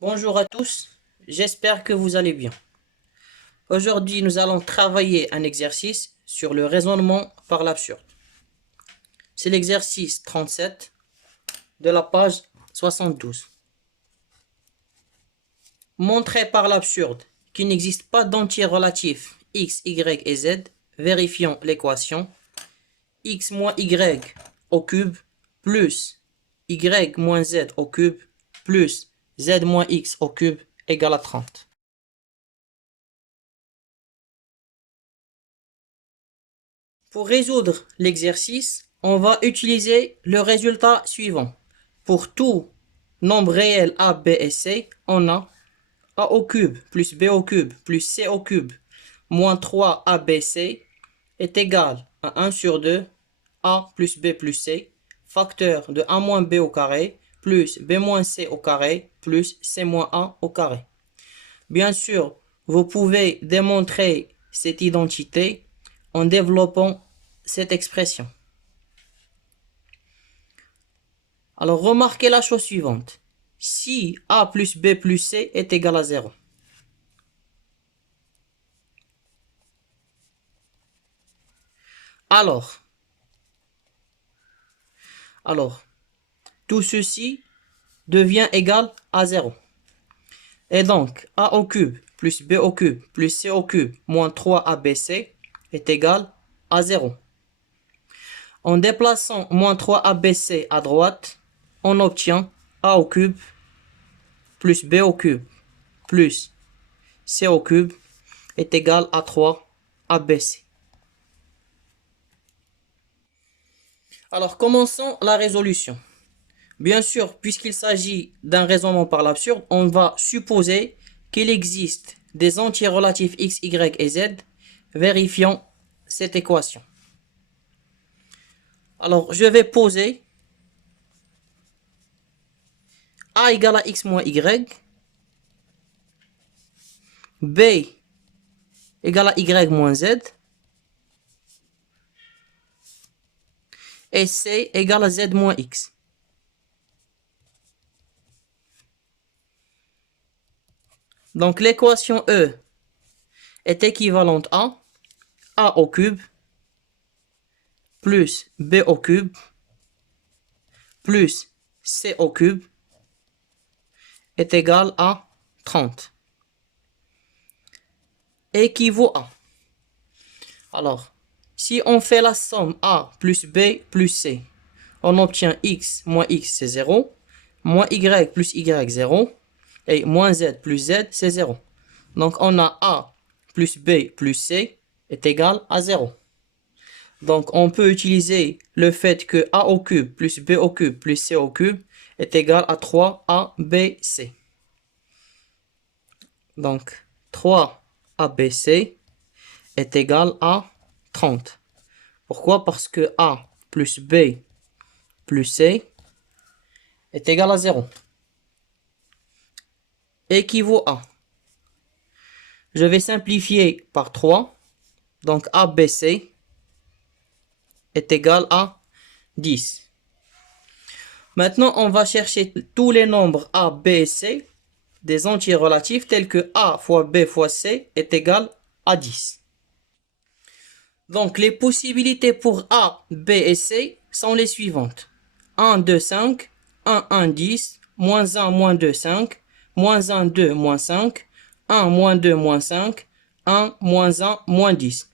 Bonjour à tous, j'espère que vous allez bien. Aujourd'hui, nous allons travailler un exercice sur le raisonnement par l'absurde. C'est l'exercice 37 de la page 72. Montrer par l'absurde qu'il n'existe pas d'entiers relatifs x, y et z, vérifions l'équation x moins y au cube plus y moins z au cube plus z moins x au cube égale à 30. Pour résoudre l'exercice, on va utiliser le résultat suivant. Pour tout nombre réel a, b et c, on a a au cube plus b au cube plus c au cube moins 3 abc est égal à 1 sur 2 a plus b plus c, facteur de a moins b au carré plus b moins c au carré plus c moins a au carré. Bien sûr, vous pouvez démontrer cette identité en développant cette expression. Alors, remarquez la chose suivante. Si a plus b plus c est égal à 0. Alors, tout ceci devient égal à 0. Et donc, a au cube plus b au cube plus c au cube moins 3abc est égal à 0. En déplaçant moins 3abc à droite, on obtient a au cube plus b au cube plus c au cube est égal à 3abc. Alors, commençons la résolution. Bien sûr, puisqu'il s'agit d'un raisonnement par l'absurde, on va supposer qu'il existe des entiers relatifs x, y et z. Vérifions cette équation. Alors, je vais poser a égale à x moins y, b égale à y moins z, et c égale à z moins x. Donc, l'équation E est équivalente à a au cube plus b au cube plus c au cube est égal à 30. Équivaut à. Alors, si on fait la somme a plus b plus c, on obtient x moins x c'est 0, moins y plus y 0, et moins z plus z c'est 0. Donc on a a plus b plus c est égal à 0. Donc on peut utiliser le fait que a au cube plus b au cube plus c au cube est égal à 3abc. Donc 3abc est égal à 30. Pourquoi? Parce que a plus b plus c est égal à 0. Équivaut à. Je vais simplifier par 3. Donc ABC est égal à 10. Maintenant, on va chercher tous les nombres a, b et c des entiers relatifs tels que a fois b fois c est égal à 10. Donc, les possibilités pour a, b et c sont les suivantes. 1, 2, 5, 1, 1, 10, moins 1, moins 2, 5, moins 1, 2, moins 5, 1, moins 2, moins 5, 1, moins 1, moins 10.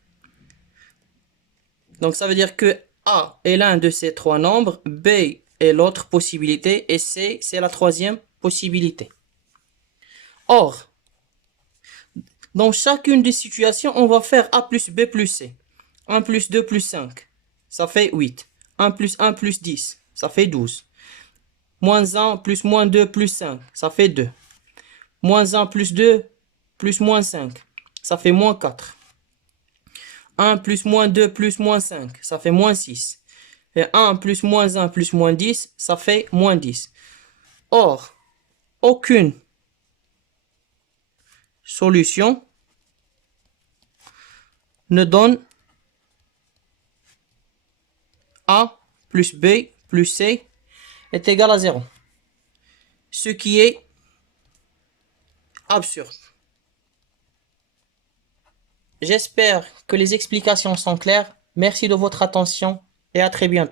Donc, ça veut dire que A est l'un de ces trois nombres, B est l'autre possibilité et C, c'est la troisième possibilité. Or, dans chacune des situations, on va faire A plus B plus C. 1 plus 2 plus 5, ça fait 8. 1 plus 1 plus 10, ça fait 12. Moins 1 plus moins 2 plus 5, ça fait 2. Moins 1 plus 2 plus moins 5, ça fait moins 4. 1 plus moins 2 plus moins 5, ça fait moins 6. Et 1 plus moins 1 plus moins 10, ça fait moins 10. Or, aucune solution ne donne A plus B plus C est égal à 0. Ce qui est absurde. J'espère que les explications sont claires. Merci de votre attention et à très bientôt.